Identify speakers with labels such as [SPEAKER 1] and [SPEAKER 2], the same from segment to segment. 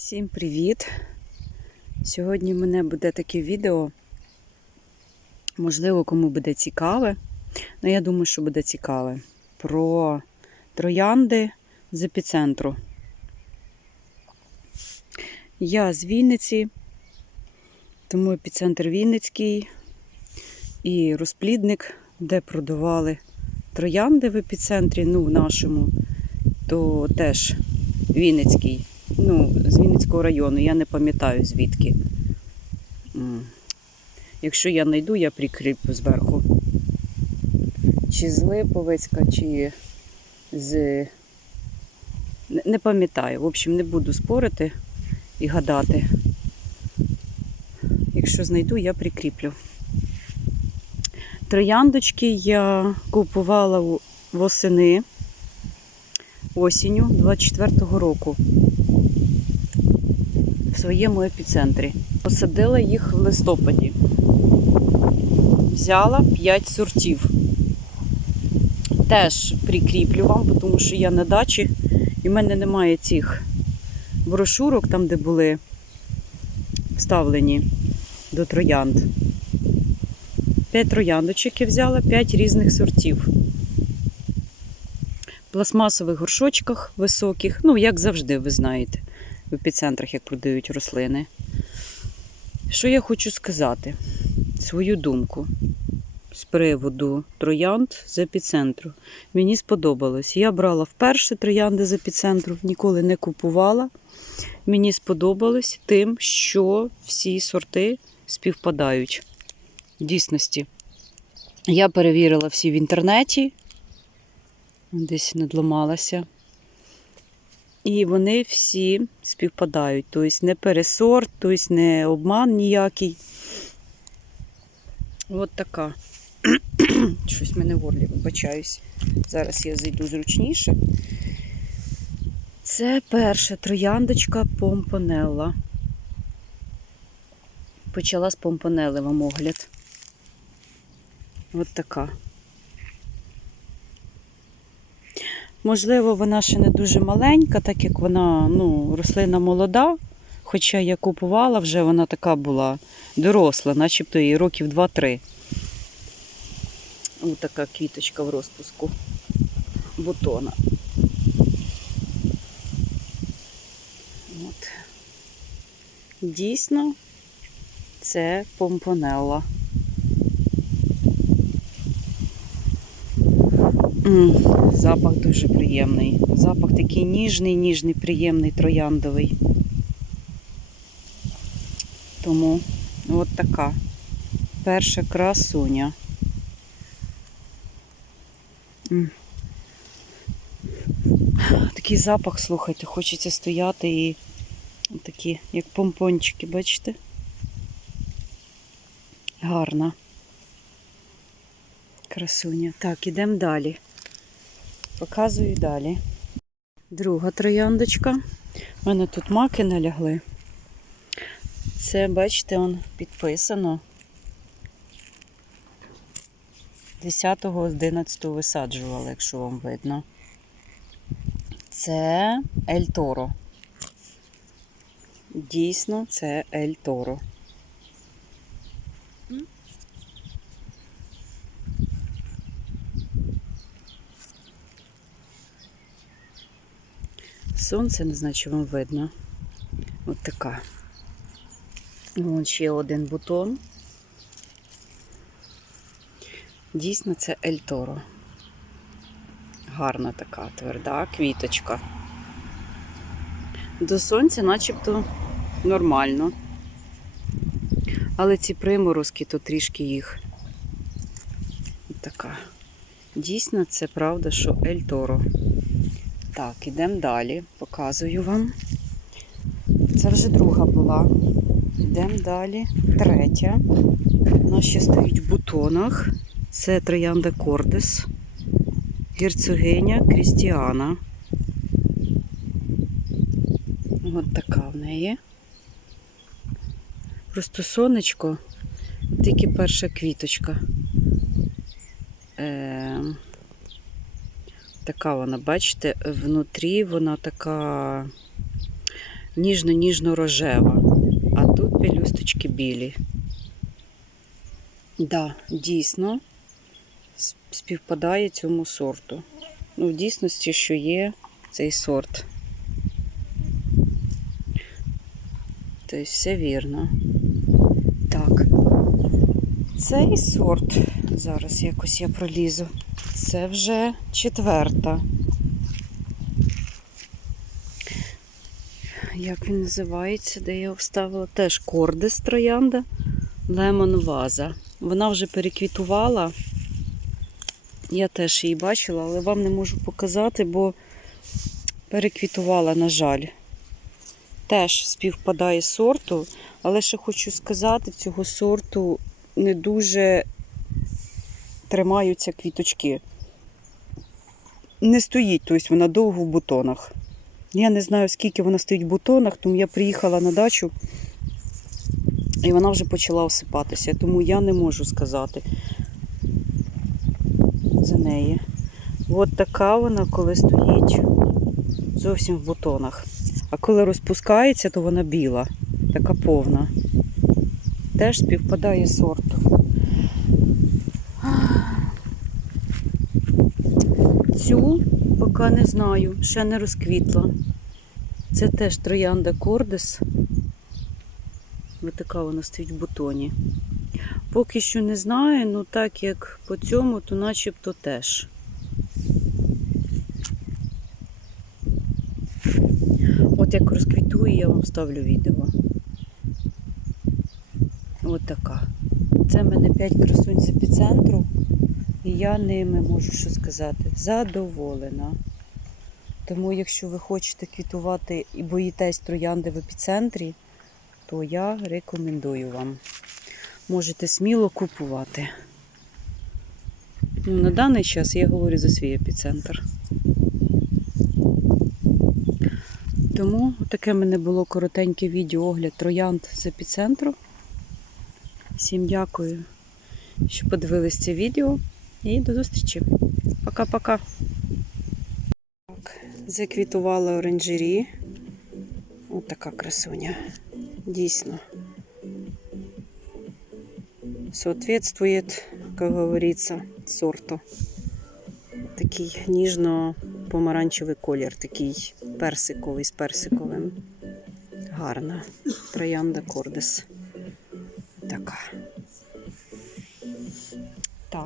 [SPEAKER 1] Всім привіт! Сьогодні в мене буде таке відео. Можливо, кому буде цікаве. Ну, я думаю, що буде цікаве. Про троянди з епіцентру. Я з Вінниці, тому епіцентр Вінницький і розплідник, де продавали троянди в епіцентрі, ну, в нашому, то теж Вінницький ну, з Вінницького району, я не пам'ятаю звідки. Якщо я знайду, я прикріплю зверху. Чи з Липовецька, чи з. Не- пам'ятаю. В общем, не буду спорити і гадати. Якщо знайду, я прикріплю. Трояндочки я купувала восени осінню 24-го року своєму епіцентрі. Посадила їх в листопаді. Взяла 5 сортів. Теж прикріплю вам, тому що я на дачі і в мене немає цих брошурок, там, де були вставлені до троянд. 5 трояндочок я взяла, 5 різних сортів. В пластмасових горшочках високих, ну, як завжди, ви знаєте в епіцентрах, як продають рослини. Що я хочу сказати? Свою думку з приводу троянд з епіцентру. Мені сподобалось. Я брала вперше троянди з епіцентру, ніколи не купувала. Мені сподобалось тим, що всі сорти співпадають. В дійсності. Я перевірила всі в інтернеті, десь надломалася. І вони всі співпадають. Тобто не пересорт, тобто не обман ніякий. От така. Щось мене в горлі, вибачаюсь. Зараз я зайду зручніше. Це перша трояндочка помпонелла. Почала з помпонели вам огляд. От така. Можливо, вона ще не дуже маленька, так як вона ну, рослина молода. Хоча я купувала вже, вона така була доросла, начебто їй років 2-3. Ось така квіточка в розпуску бутона. От. Дійсно, це помпонелла. Запах дуже приємний. Запах такий ніжний, ніжний, приємний, трояндовий. Тому от така перша красуня. Такий запах, слухайте, хочеться стояти і такі, як помпончики, бачите? Гарна. Красуня. Так, ідемо далі. Показую далі. Друга трояндочка. У мене тут маки налягли. Це, бачите, он підписано. 10-го з 11 висаджували, якщо вам видно. Це Ель Торо. Дійсно, це Ель Торо. Сонце, не знаю, чи вам видно. От така. Вон ще один бутон. Дійсно, це Ель Торо. Гарна така тверда квіточка. До сонця начебто нормально. Але ці приморозки, то трішки їх. Така. Дійсно, це правда, що Ель Торо. Так, ідемо далі. Показую вам. Це вже друга була. Йдемо далі. Третя. Вона ще стоїть в бутонах. Це троянда Кордес. Герцогиня Крістіана. От така в неї. Просто сонечко, тільки перша квіточка. Е, така вона, бачите, внутрі вона така ніжно-ніжно-рожева. А тут пелюсточки білі. Да, дійсно співпадає цьому сорту. Ну, в дійсності, що є цей сорт. Тобто все вірно. Так. Цей сорт, зараз якось я пролізу. Це вже четверта. Як він називається, де я його вставила? Теж кордис троянда, лемон ваза. Вона вже переквітувала. Я теж її бачила, але вам не можу показати, бо переквітувала, на жаль. Теж співпадає сорту, але ще хочу сказати, цього сорту не дуже тримаються квіточки. Не стоїть, тобто вона довго в бутонах. Я не знаю, скільки вона стоїть в бутонах, тому я приїхала на дачу і вона вже почала осипатися, тому я не можу сказати за неї. От така вона, коли стоїть зовсім в бутонах. А коли розпускається, то вона біла, така повна. Теж співпадає сорту. Цю поки не знаю, ще не розквітла. Це теж троянда Кордис. Ось така вона стоїть в бутоні. Поки що не знаю, ну так як по цьому, то начебто теж. От як розквітує, я вам ставлю відео. От така. Це в мене 5 красунь з епіцентру. І я ними можу що сказати, задоволена. Тому, якщо ви хочете квітувати і боїтесь троянди в епіцентрі, то я рекомендую вам. Можете сміло купувати. Ну, на даний час я говорю за свій епіцентр. Тому таке в мене було коротеньке відео огляд троянд з епіцентру. Всім дякую, що подивились це відео. І до зустрічі. Пока-пока. Заквітувала оранжері. Ось така красуня. Дійсно. Соответствует, как говорится, сорту. Такий ніжно-помаранчевий колір, такий персиковий з персиковим. Гарна. Троянда Кордис. Така.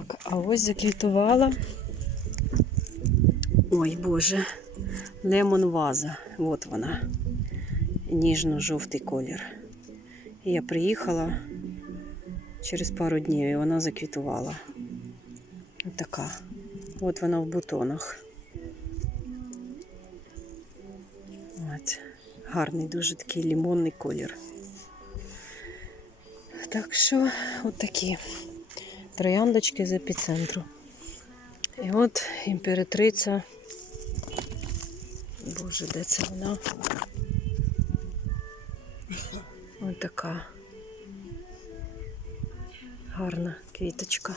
[SPEAKER 1] Так, а ось заквітувала. Ой, Боже, лемон ваза. От вона. Ніжно-жовтий колір. Я приїхала через пару днів і вона заквітувала. Ось така. От вона в бутонах. От. Гарний, дуже такий лимонний колір. Так що, от такі трояндочки з епіцентру. І от імператриця. Боже, де це вона? Ось така гарна квіточка.